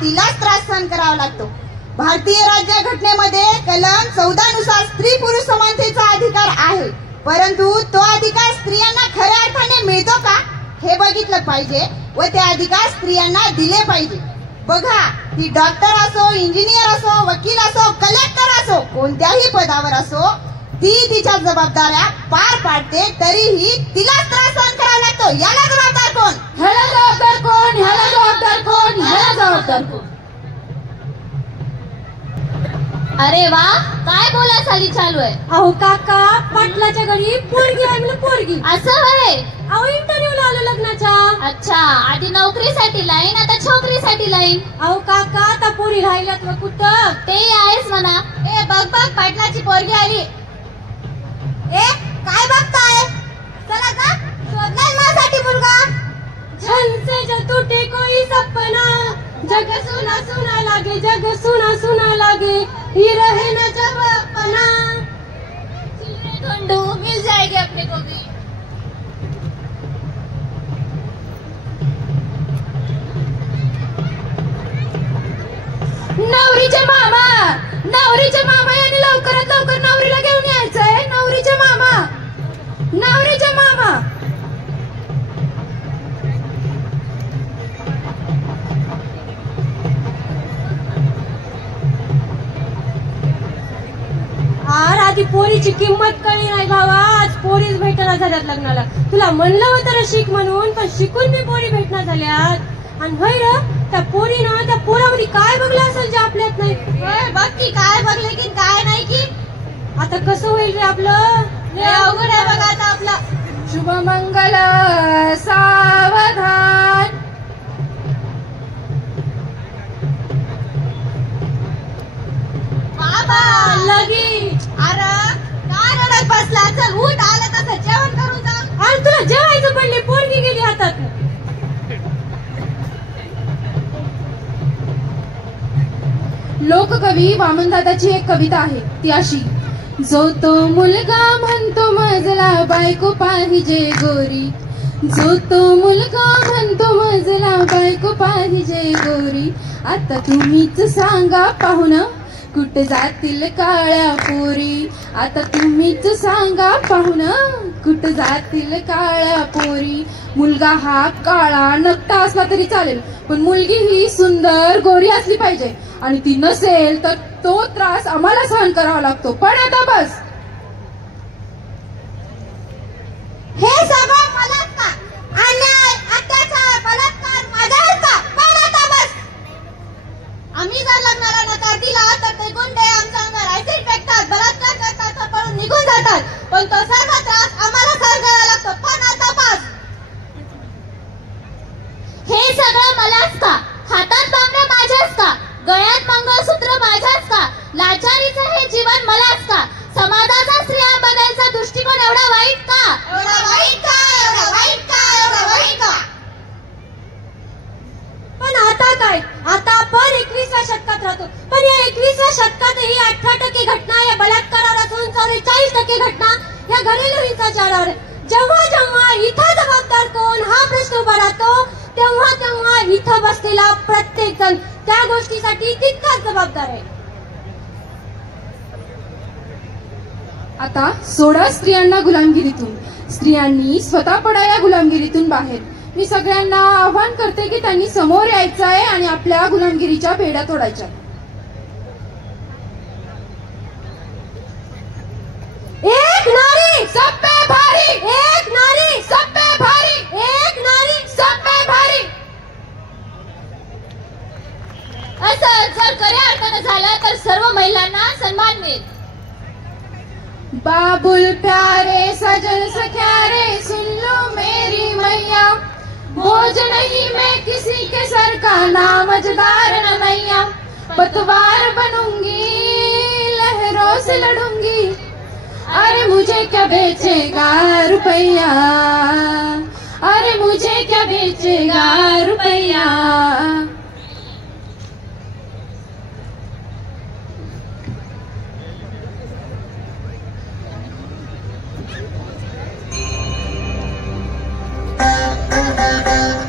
तिलाच त्रास सहन करावा लागतो। भारतीय राज्यघटनेमध्ये कलम 14 नुसार स्त्री पुरुष समानतेचा अधिकार आहे, परंतु तो अधिकार स्त्रियांना खऱ्या अर्थाने मिळतो का हे बघितलं पाहिजे व ते अधिकार स्त्रियांना दिले पाहिजे। बघा, ती डॉक्टर असो, इंजिनियर असो, वकील असो, कलेक्टर असो, कोणत्याही पदावर असो, ती तिच्या जबाबदाऱ्या पार पाडते, तरीही तिलाच त्रास सहन करावा लागतो। याला जबाबदार कोण? ह्याला जबाबदार कोण? ह्याला जबाबदार कोण? ह्याला जबाबदार कोण? अरे वा, काय बोला चाली चालू आहे? अहो काका, पाटलाच्या घरी पोरगी आहे म्हणून पोरगी। असं होय? अहो इंटरव्ह्यूला आलो लग्नाच्या। अच्छा, आधी नोकरीसाठी लाईन, आता छोकरीसाठी लाईन। अहो काका, आता पोरी राहिल्यात व कुठं? ते आहेच म्हणा। ए बघ बघ, पाटलाची पोरगी आली। ए काय बघताय? चला का, शोधलाय माझ्यासाठी मुलगा। झनसे जो टूटे कोई सपना, जग सुना सुना लागे, जग सुना सुना लागे, ही रहे न जब अपना। ढूंढू, मिल जाएगी अपने को भी। नवरीचे मामा, नवरीचे मामा यांनी लवकरात लवकर नवरीला घेऊन यायचंय। नवरीचे मामा, नवरीचे मामा। आधी पोरीची किंमत कळली नाही भावा, आज पोरीच भेटना झाल्यात लग्नाला। तुला म्हणलं होतं शिक म्हणून, पण शिकून मी पोरी भेटना झाल्यात। आणि होय र, त्या पोरीनं त्या पोरामध्ये काय बघलं असेल जे आपल्यात नाही? बघ की काय बघले की काय नाही की। आता कसं होईल रे आपलं? लय अवघड आहे बघा आता आपलं। शुभमंगल सावधान। बाबा लगी। अरे काय रडत बसला? चल उठ, आलं तसं जेवण करून जा। आणि तुला जेवायचं पडले, पोरगी गेली हातात। लोककवी वामनदादाची एक कविता आहे, ती अशी: जो तो मुलगा म्हणतो मजला बायको पाहिजे गोरी, जो तो मुलगा म्हणतो मजला बायको पाहिजे गोरी, आता तुम्हीच सांगा पाहुणं कुठे जातील काळ्या पोरी, आता तुम्हीच सांगा पाहुणं कुठे जातील काळ्या पोरी। मुलगा हा काळा नकटा असला तरी चालेल, पण मुलगी ही सुंदर गोरी असली पाहिजे, आणि ती नसेल तर तो त्रास आम्हाला सहन करावा लागतो। पण आता बस। हे सगळं मलाच का? अन्याय, अत्याचार, बलात्कार माझ्यावर का? पण आता बस। आम्ही जर लग्नाला नकार दिला तर ते गुंडे आमच्या अंगावर ऍसिड फेकतात, बलात्कार करतात, पळून निघून जातात, पण तो सर्व त्रास आम्हाला सहन करावा लागतो। पण आता बस। हे सगळं मलाच का? हातात बांगड्या माझ्याच का? गळ्यात मंगळसूत्र माझ्याच का? लाचारीचं हे जीवन मलाच का? समाजाचा स्त्रिया बदलचा दृष्टिकोन एवढा वाईट का? एवढा वाईट का? एवढा वाईट का? एवढा वाईट का? पण आता काय? आता आपण 21व्या शतकात राहतो, पण या 21व्या शतकातही 18% घटना या बलात्कारावर असून 44% घटना या घरेलू हिंसाचारावर। जेव्हा जेव्हा इथं जबाबदार कोण हा प्रश्न उभा राहतो, तेव्हा तेव्हा इथं बसलेला प्रत्येक जण त्या गोष्टीसाठी तितकाच जबाबदार आहे। आता सोडा स्त्रियांना गुलामगिरीतून, स्त्रियांनी स्वतः पडा या गुलामगिरीतून बाहेर। मी सगळ्यांना आव्हान करते की त्यांनी समोर यायचं आहे आणि आपल्या गुलामगिरीच्या बेड्या तोडायच्या। एक नारी सब पे भारी, एक नारी सब पे भारी, एक नारी सब पे भारी। असं जर खऱ्या अर्थानं झालं तर सर्व महिलांना सन्मान मिळेल। बाबुल प्यारे सजन सख्यारे सुन लो मेरी मैया, बोझ नहीं मैं किसी के सर का, नामजदार न मैया, पतवार बनूंगी लहरों से लड़ूंगी, अरे मुझे क्या बेचेगा रुपया, अरे मुझे क्या बेचेगा रुपया। Thank you.